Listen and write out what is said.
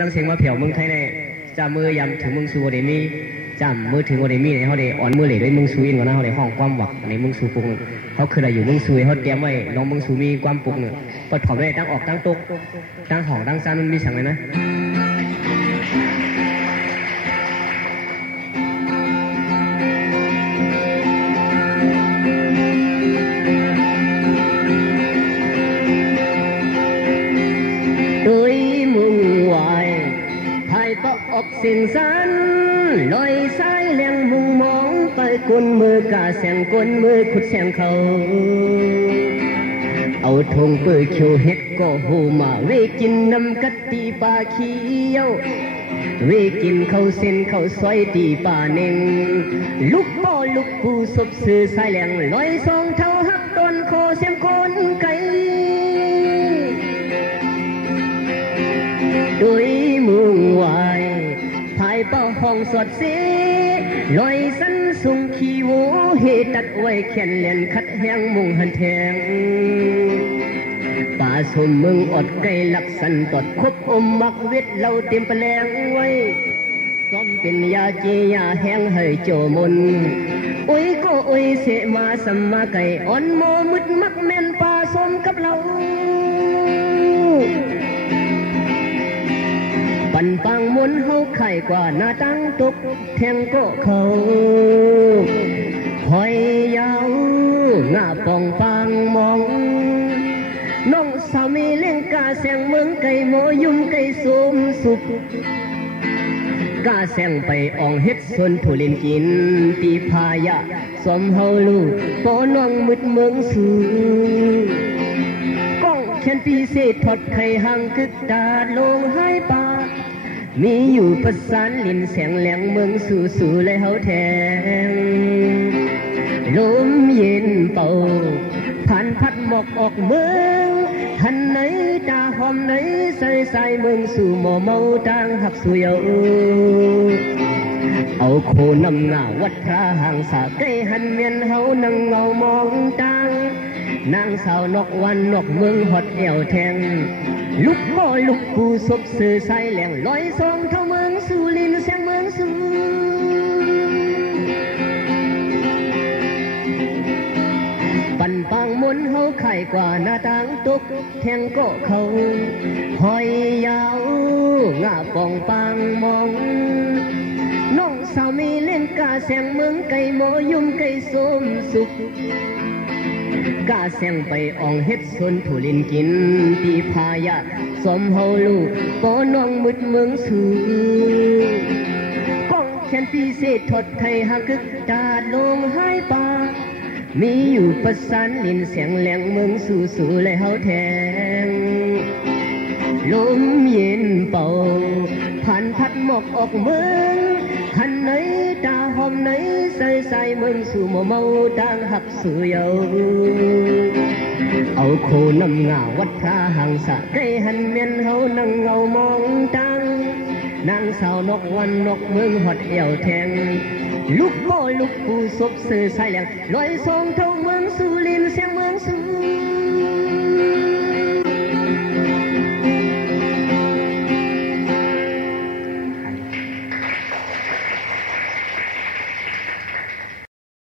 ดังเสียงมาเผียวเมืองไทยเนี่ยจะมือยำถึงเมืองซูเดมีจำมือถึงโอเดมีเนี่ยเขาได้อ่อนมือเหล่ด้วยเมืองซูอินก่อนนะเขาได้ห้องความหวักในเมืองซูปุงเขาคืออะไรอยู่เมืองซูเขาเตรียมไว้น้องเมืองซูมีความปุงเนี่ยปดถอดได้ตั้งออกตั้งตกตั้งห้องตั้งซ่านมันมีสั่งเลยนะเสียงสันลอยสายแรงมุงมองไปกลมือกาเสียงกลมือขุดเสียงเขาเอาทงเปิดเขียวเฮ็ดก็หูมาเวกินน้ำกัดตีปลาเขียวเวกินเขาเส้นเขาซอยตีปลาเน่งลูกพ่อลูกผู้สบสื่อสายแรงลอยสองเท่าหักต้นคอเสียงคนไก่โดยมุ่งไหวเป้าห้องสดเสีลอยสันสุงขี้โวเหตัดไว้แขนเลียนคัดแหงมุงหันแทงป่าสมมึงอดไก่หลักสันตดคบอมมักเวทเราเตรียมแปลงไว้ซ้อมเป็นยาจียาแห้งให้โจมนอุ้ยก็อุ้ยเสมาสัมมาไก่อ่อนโมมึดมักแม่นป่าสมกับเราปันปังมุนเฮาไข่กว่าหน้าตั้งตกแทงก็เขาหอยยาวงาปองปังมองน้องสามีเลี้ยงกาแสงเมืองไก่โมยุ่มไก่สมสุขกาแสงไปอ่องเฮ็ดส่วนทุลินกินตีพายะสมเฮาลูกปอน้องมืดเมืองสูก้องแค่นปีเศษทอดไข่ห่างกึกตาลงให้ปามีอยู่ประสานลินแสงแหลงเมืองสู่เลยเฮาแทงลมเย็นเป่าผ่านพัดหมอกออกเมืองทันไหนตาหอมไหนใส่เมืองสู่หมอเมาต่างหักสู่เยาเอาโคนำหน้าวัดพระห่างสาใกล้หันเมียนเฮานั่งเงามองต่างนางสาวนกวันนกเมืองหอดเอวแทงลูกพ่อลูกผู้ศพสื่อสายแหลงลอยทรงเท่าเมืองสู่ลินแสงเมืองสู่ปันปังมุนเฮาไข่กว่าหน้าต่างตกแทงก็เขาหอยยาวงาปองปังมองน้องสาวมีเล่นกาแสงเมืองไก่โมยุ่มไก่สมสุขกาแสงไปอ่องเฮ็ดส่วนทุลินกินตีพายะสมเฮาลูกปอน้องมืดเมืองสู่ก้องแขนปีเศษทอดไข่หักกึกตาลงให้ปามีอยู่ประสานลินเสียงแหลงเมืองสู่เลยเฮาแทงลมเย็นเป่าผ่านพัดหมอกออกเมืองหันไหนตาหอมไหนใส่เมืองสู่หมอเมาต่างหักสู่เยาเอาโคนำงาวัดพระห่างสะใกล้หันเมียนเฮานั่งเงามองต่างนางสาวนกวันนกเมืองหอดเอวแทงลูกพ่อลูกผู้ศพสื่อสายแหลงลอยทรงเท่าเมือง